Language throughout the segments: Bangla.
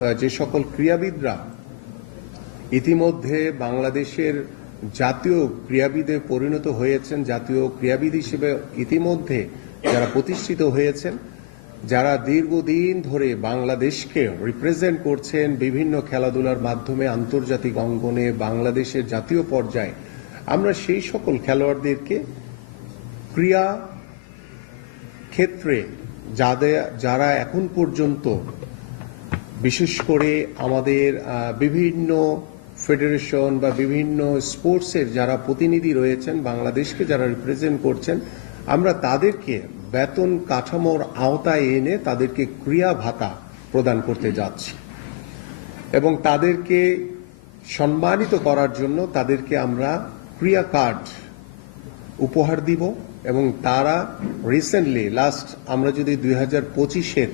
যে সকল ক্রীড়াবিদরা ইতিমধ্যে বাংলাদেশের জাতীয় ক্রীড়াবিদে পরিণত হয়েছেন, জাতীয় ক্রীড়াবিদ হিসেবে ইতিমধ্যে যারা প্রতিষ্ঠিত হয়েছেন, যারা দীর্ঘদিন ধরে বাংলাদেশকে রিপ্রেজেন্ট করছেন বিভিন্ন খেলাধুলার মাধ্যমে আন্তর্জাতিক অঙ্গনে, বাংলাদেশের জাতীয় পর্যায়ে, আমরা সেই সকল খেলোয়াড়দেরকে ক্রীড়া ক্ষেত্রে যারা এখন পর্যন্ত বিশেষ করে আমাদের বিভিন্ন ফেডারেশন বা বিভিন্ন স্পোর্টসের যারা প্রতিনিধি রয়েছেন, বাংলাদেশকে যারা রিপ্রেজেন্ট করছেন, আমরা তাদেরকে বেতন কাঠামোর আওতায় এনে তাদেরকে ক্রীড়া ভাতা প্রদান করতে যাচ্ছি এবং তাদেরকে সম্মানিত করার জন্য তাদেরকে আমরা ক্রীড়া কার্ড উপহার দিব এবং তারা রিসেন্টলি আমরা যদি 2025-এর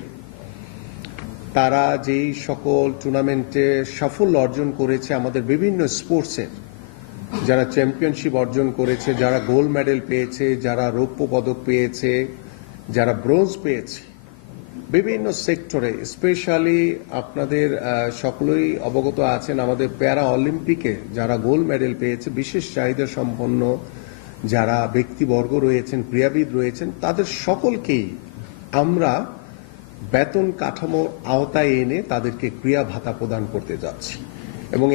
তারা যেই সকল টুর্নামেন্টে সাফল্য অর্জন করেছে, আমাদের বিভিন্ন স্পোর্টসের যারা চ্যাম্পিয়নশিপ অর্জন করেছে, যারা গোল্ড মেডেল পেয়েছে, যারা রৌপ্য পদক পেয়েছে, যারা ব্রোঞ্জ পেয়েছে, বিভিন্ন সেক্টরে, স্পেশালি আপনাদের সকলেই অবগত আছেন আমাদের প্যারা অলিম্পিকে যারা গোল্ড মেডেল পেয়েছে, বিশেষ চাহিদা সম্পন্ন যারা ব্যক্তিবর্গ রয়েছেন, ক্রীড়াবিদ রয়েছেন, তাদের সকলকেই আমরা বেতন কাঠামোর আওতায় এনে তাদেরকে ক্রীড়া ভাতা প্রদান করতে যাচ্ছি এবং